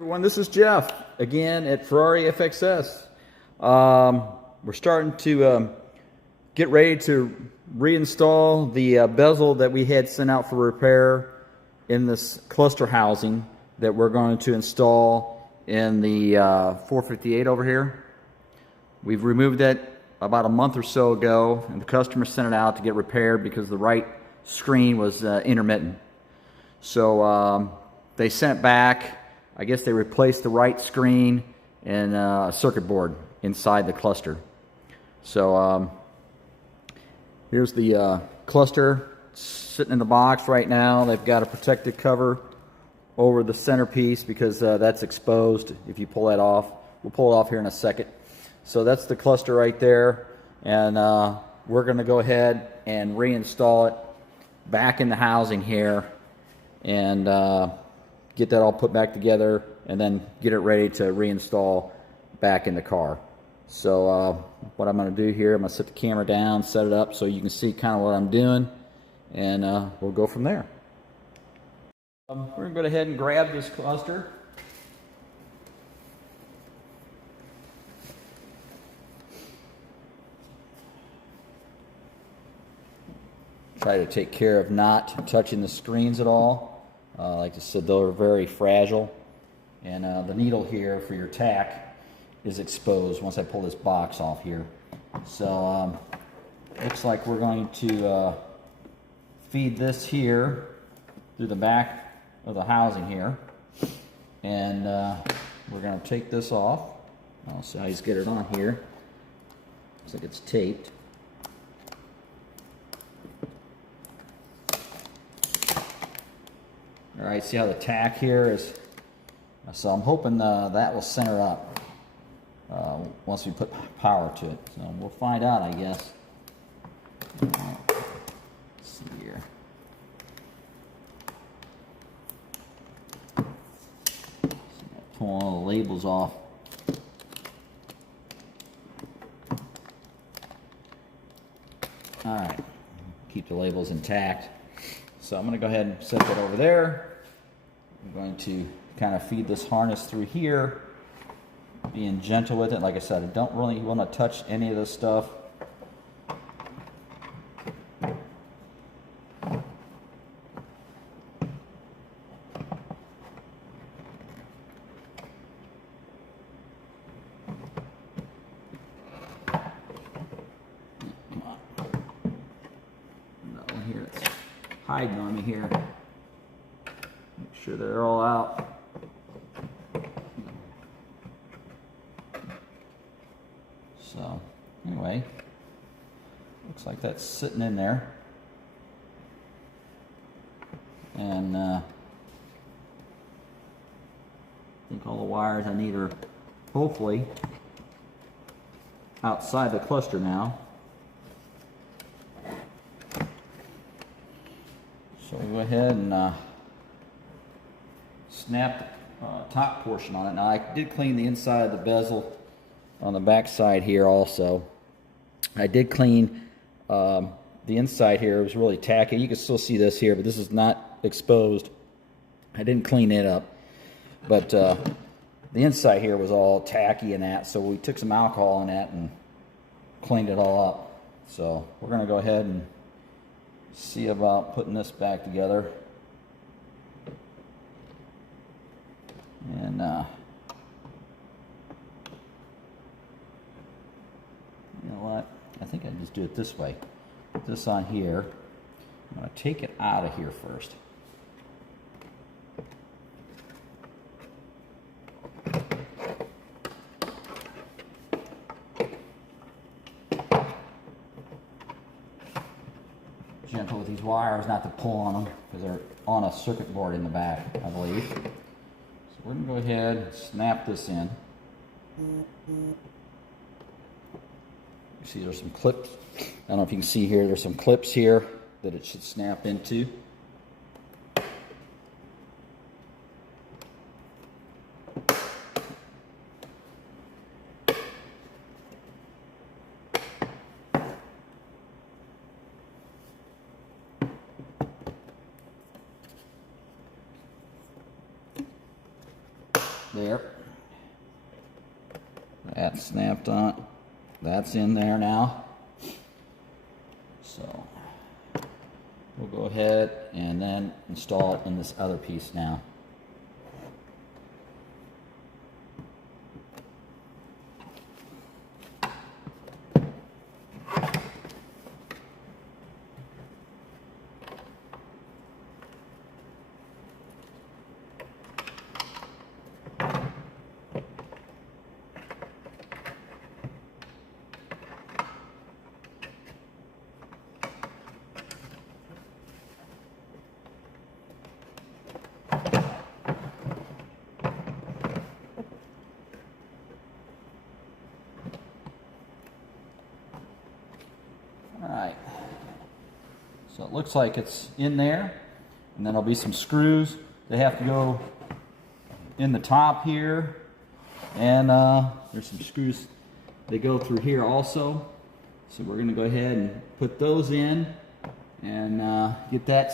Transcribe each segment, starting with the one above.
Everyone, this is Jeff again at Ferrari FXS. We're starting to get ready to reinstall the bezel that we had sent out for repair in this cluster housing that we're going to install in the 458 over here. We've removed that about a month or so ago, and the customer sent it out to get repaired because the right screen was intermittent. So they sent back, I guess they replaced the right screen and a circuit board inside the cluster. So here's the cluster sitting in the box right now. They've got a protective cover over the centerpiece because that's exposed if you pull that off. We'll pull it off here in a second. So that's the cluster right there, and we're going to go ahead and reinstall it back in the housing here and get that all put back together and then get it ready to reinstall back in the car. So what I'm going to do here, I'm going to set the camera down, set it up so you can see kind of what I'm doing, and we'll go from there. We're going to go ahead and grab this cluster. Try to take care of not touching the screens at all. Like I said, they're very fragile, and the needle here for your tack is exposed once I pull this box off here. So looks like we're going to feed this here through the back of the housing here, and we're going to take this off. I'll see how you get it on here. Looks like it's taped. All right, see how the tack here is? So I'm hoping that will center up once we put power to it. So we'll find out, I guess. Let's see here. Pull all the labels off. All right, keep the labels intact. So I'm going to go ahead and set that over there. I'm going to kind of feed this harness through here, being gentle with it. Like I said, I don't really want to touch any of this stuff. Here it's hiding on me here. Make sure they're all out. So anyway, looks like that's sitting in there, and I think all the wires I need are hopefully outside the cluster now. So we'll go ahead and snap the top portion on it. Now I did clean the inside of the bezel on the back side here also. I did clean the inside here. It was really tacky. You can still see this here, but this is not exposed. I didn't clean it up. But the inside here was all tacky and that, so we took some alcohol in that and cleaned it all up. So we're going to go ahead and see about putting this back together. And you know what? I think I just do it this way. Put this on here. I'm going to take it out of here first. Gentle with these wires, not to pull on them because they're on a circuit board in the back, I believe. So we're going to go ahead and snap this in. You see there's some clips. I don't know if you can see here, there's some clips here that it should snap into. There. That's snapped on. That's in there now. So we'll go ahead and then install it in this other piece now. Alright, so it looks like it's in there, and then there'll be some screws. They have to go in the top here, and there's some screws that go through here also. So we're going to go ahead and put those in and get that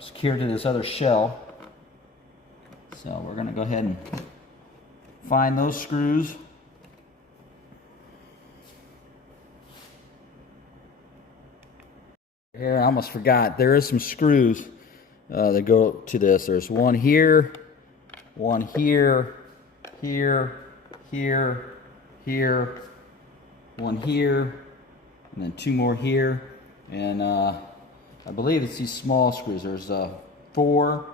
secured to this other shell. So we're going to go ahead and find those screws. Here, I almost forgot. There is some screws that go to this. There's one here, here, here, here, one here, and then two more here. And I believe it's these small screws. There's 4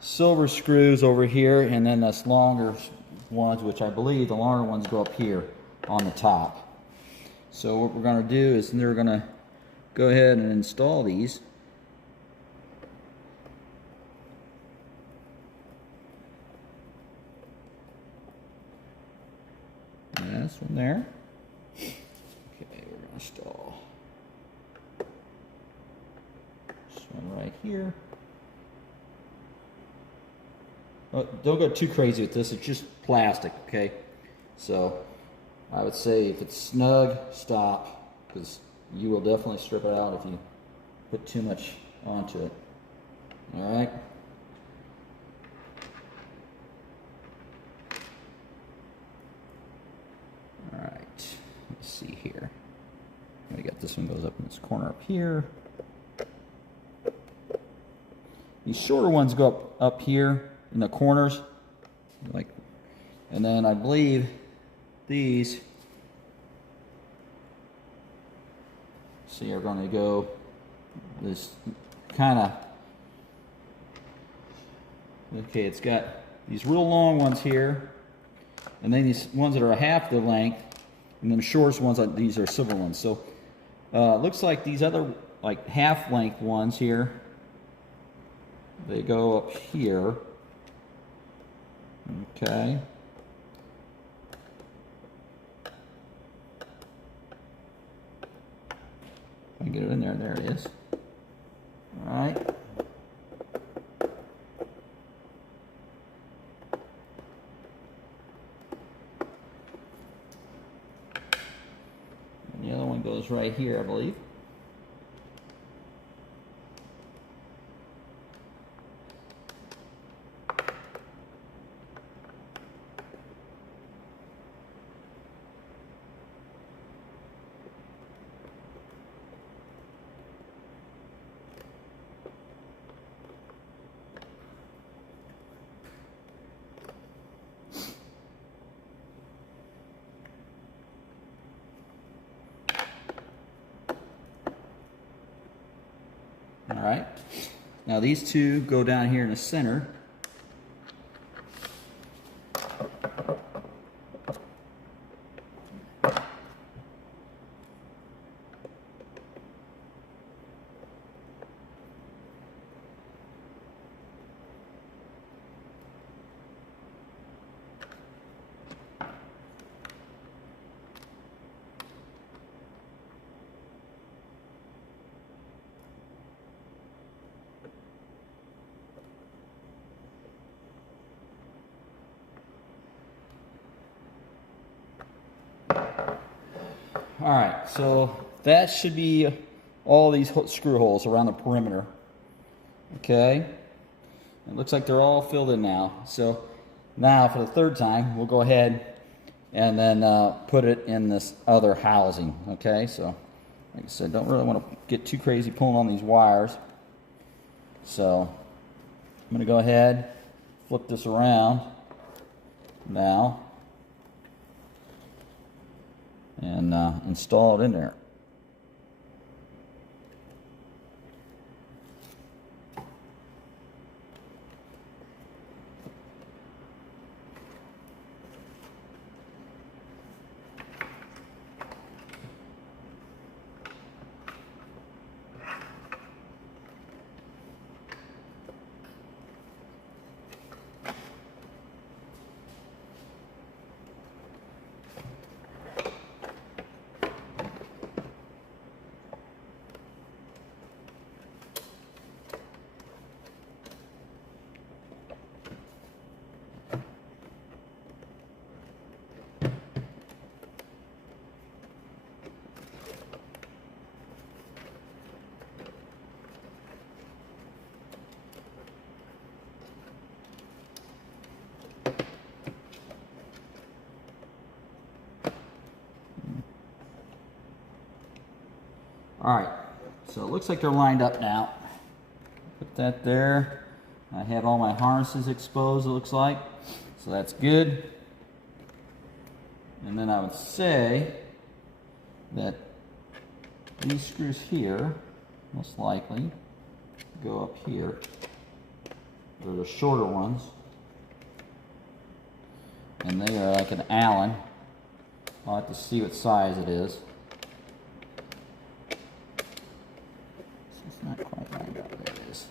silver screws over here, and then this longer ones, which I believe the longer ones go up here on the top. So what we're going to do is we're going to go ahead and install these. This one there. Okay, we're going to install this one right here. Oh, don't go too crazy with this. It's just plastic, okay? So I would say if it's snug, stop, because you will definitely strip it out if you put too much onto it. All right. All right. Let's see here. We got this one goes up in this corner up here. These shorter ones go up here in the corners, like, and then I believe these. See, are going to go this kind of, okay, it's got these real long ones here, and then these ones that are half the length, and then the shortest ones, these are silver ones. So it looks like these other, like, half length ones here, they go up here. Okay. I can get it in there. There it is. All right. And the other one goes right here, I believe. All right, now these two go down here in the center. All right, so that should be all these screw holes around the perimeter. Okay, it looks like they're all filled in now. So Now for the third time, we'll go ahead and then put it in this other housing. Okay, so like I said, don't really want to get too crazy pulling on these wires. So I'm going to go ahead, flip this around now, and install it in there. All right, so it looks like they're lined up now. Put that there. I have all my harnesses exposed, it looks like, so that's good. And then I would say that these screws here, most likely, go up here. They're the shorter ones. And they are like an Allen. I'll have to see what size it is. It's not quite lined up. There it is.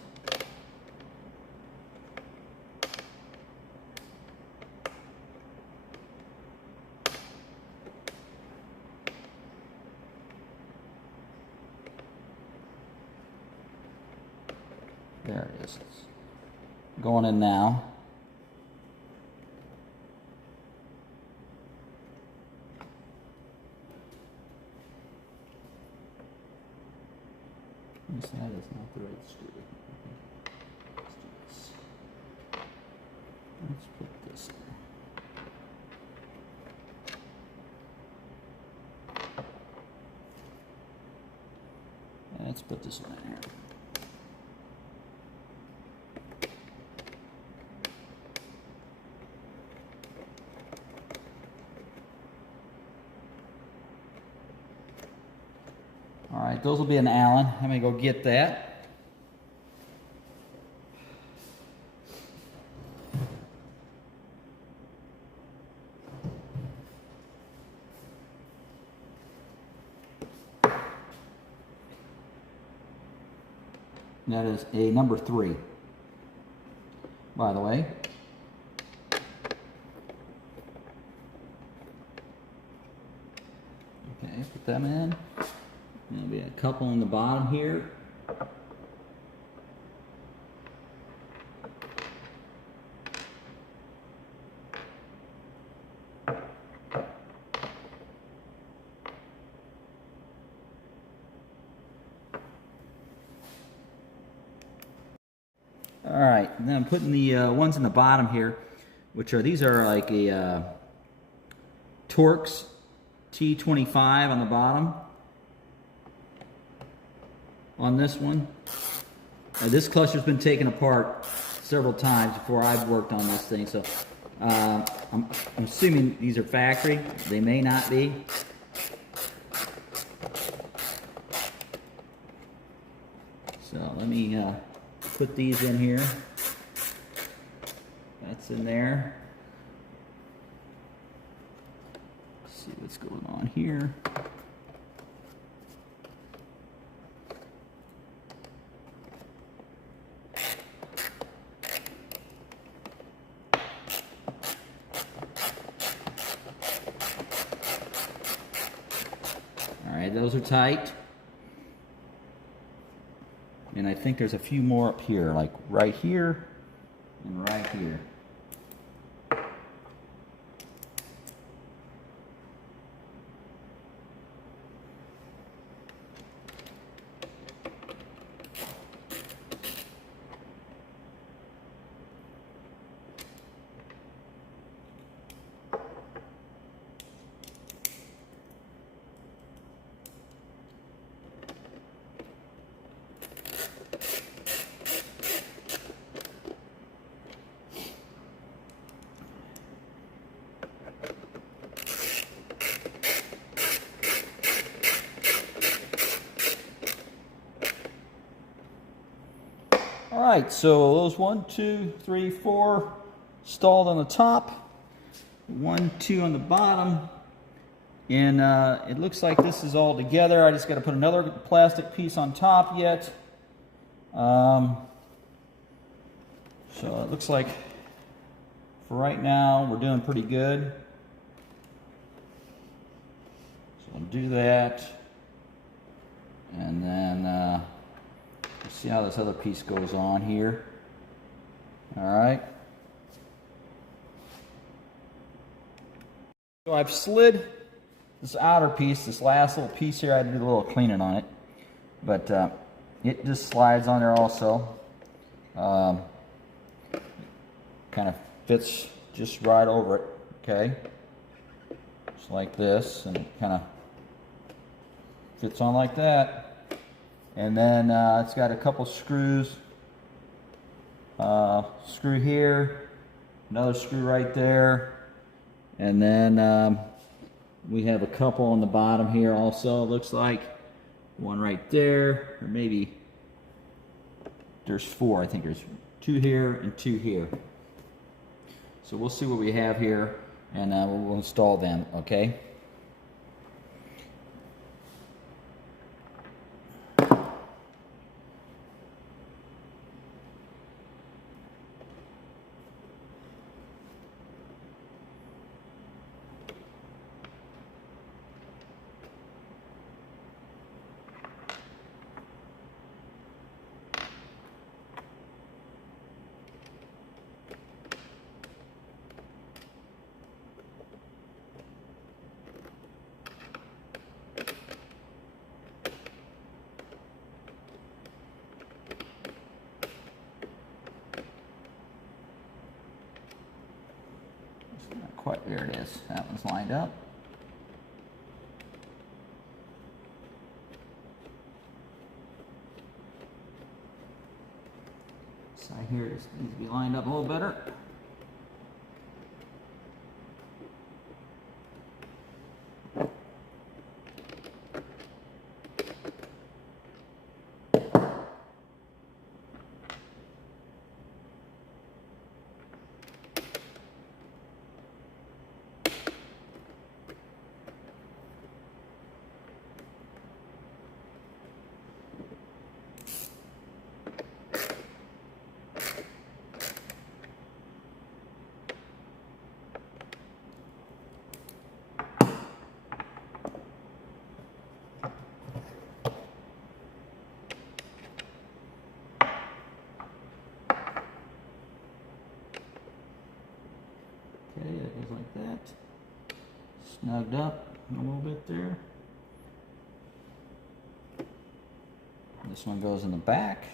There it is. It's going in now. This side is not the right screw. Let's do this. Let's put this there. Let's put this one in here. All right, those will be an Allen. I'm gonna go get that. That is a number 3, by the way. Okay, put them in. There'll be a couple in the bottom here. All right, and then I'm putting the ones in the bottom here, which are, these are like a Torx T25 on the bottom. On this one, this cluster's been taken apart several times before I've worked on this thing, so I'm assuming these are factory. They may not be. So let me put these in here. That's in there. Let's see what's going on here. All right, those are tight. And I think there's a few more up here, like right here and right here. right, so those 1, 2, 3, 4 installed on the top, 1, 2 on the bottom, and it looks like this is all together. I just got to put another plastic piece on top yet. So it looks like for right now we're doing pretty good. So I'll do that, and then let's see how this other piece goes on here. All right. So I've slid this outer piece, this last little piece here. I did a little cleaning on it, but it just slides on there also. Kind of fits just right over it, okay? Just like this, and it kind of fits on like that. And then it's got a couple screws. Screw here, another screw right there, and then we have a couple on the bottom here also, it looks like. One right there, or maybe there's 4. I think there's 2 here and 2 here. So we'll see what we have here, and we'll install them, okay? Quite, there it is. That one's lined up. Side here just needs to be lined up a little better. Okay, that goes like that. Snugged up a little bit there. This one goes in the back.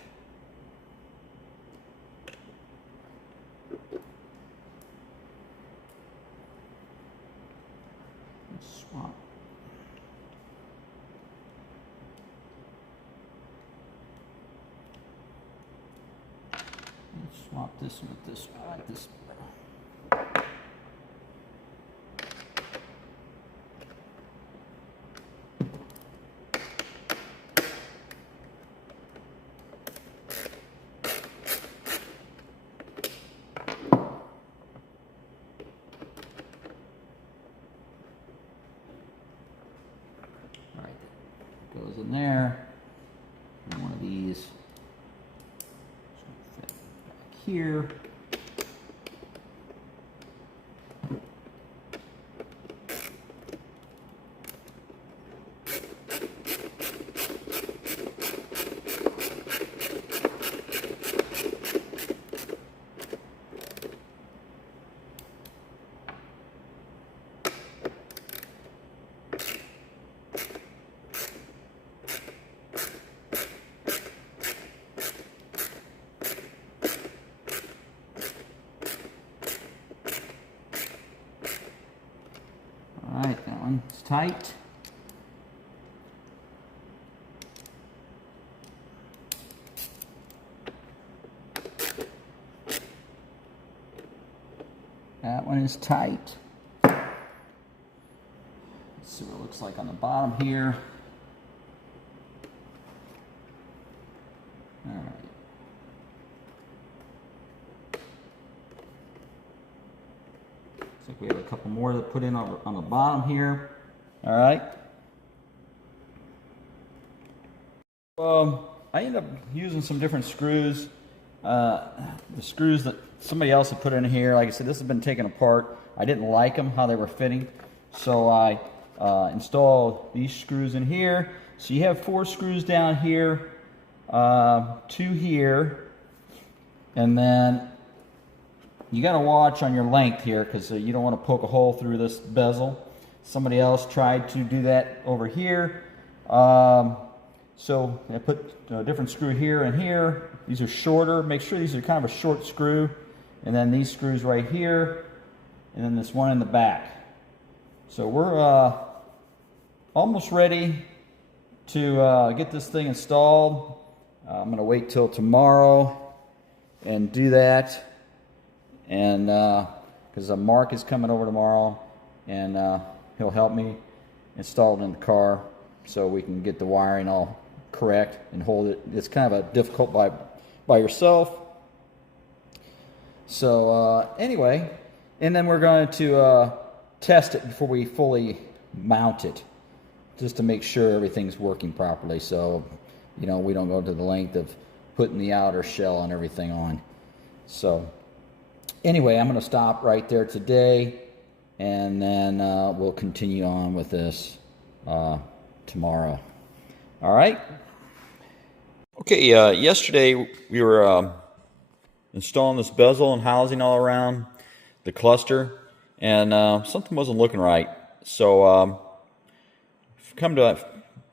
Let's swap. Let's swap this with this. I like this better. Goes in there, and one of these fit back here. Alright, that one's tight. That one is tight. Let's see what it looks like on the bottom here. Alright. Looks like we have a couple more to put in on the bottom here. All right. I ended up using some different screws. The screws that somebody else had put in here, like I said, this has been taken apart. I didn't like them, how they were fitting. So I installed these screws in here. So you have 4 screws down here, 2 here, and then you got to watch on your length here because you don't want to poke a hole through this bezel. Somebody else tried to do that over here. So I put a different screw here and here. These are shorter. Make sure these are kind of a short screw. And then these screws right here. And then this one in the back. So we're almost ready to get this thing installed. I'm going to wait till tomorrow and do that. And because Mark is coming over tomorrow and he'll help me install it in the car so we can get the wiring all correct and hold it. It's kind of difficult by yourself. So anyway, and then we're going to test it before we fully mount it, just to make sure everything's working properly. So we don't go to the length of putting the outer shell and everything on. So anyway, I'm going to stop right there today, and then we'll continue on with this tomorrow. All right. Okay, yesterday we were installing this bezel and housing all around the cluster, and something wasn't looking right. So I've come to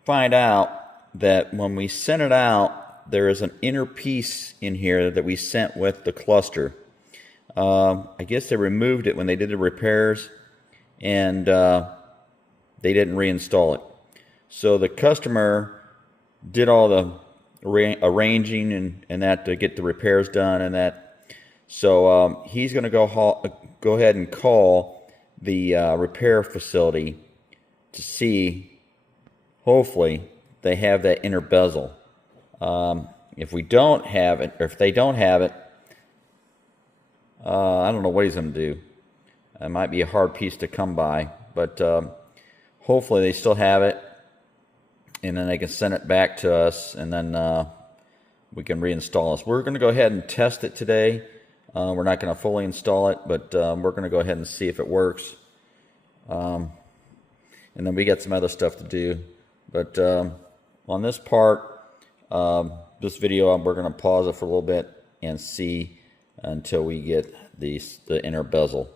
find out that when we sent it out, there is an inner piece in here that we sent with the cluster. I guess they removed it when they did the repairs, and they didn't reinstall it. So the customer did all the arranging and that to get the repairs done and that. So he's going to go ahead and call the repair facility to see, hopefully, they have that inner bezel. If we don't have it, or if they don't have it, I don't know what he's going to do. It might be a hard piece to come by, but hopefully they still have it, and then they can send it back to us, and then we can reinstall it. We're going to go ahead and test it today. We're not going to fully install it, but we're going to go ahead and see if it works. And then we got some other stuff to do. But on this part, this video, we're going to pause it for a little bit and see until we get the inner bezel.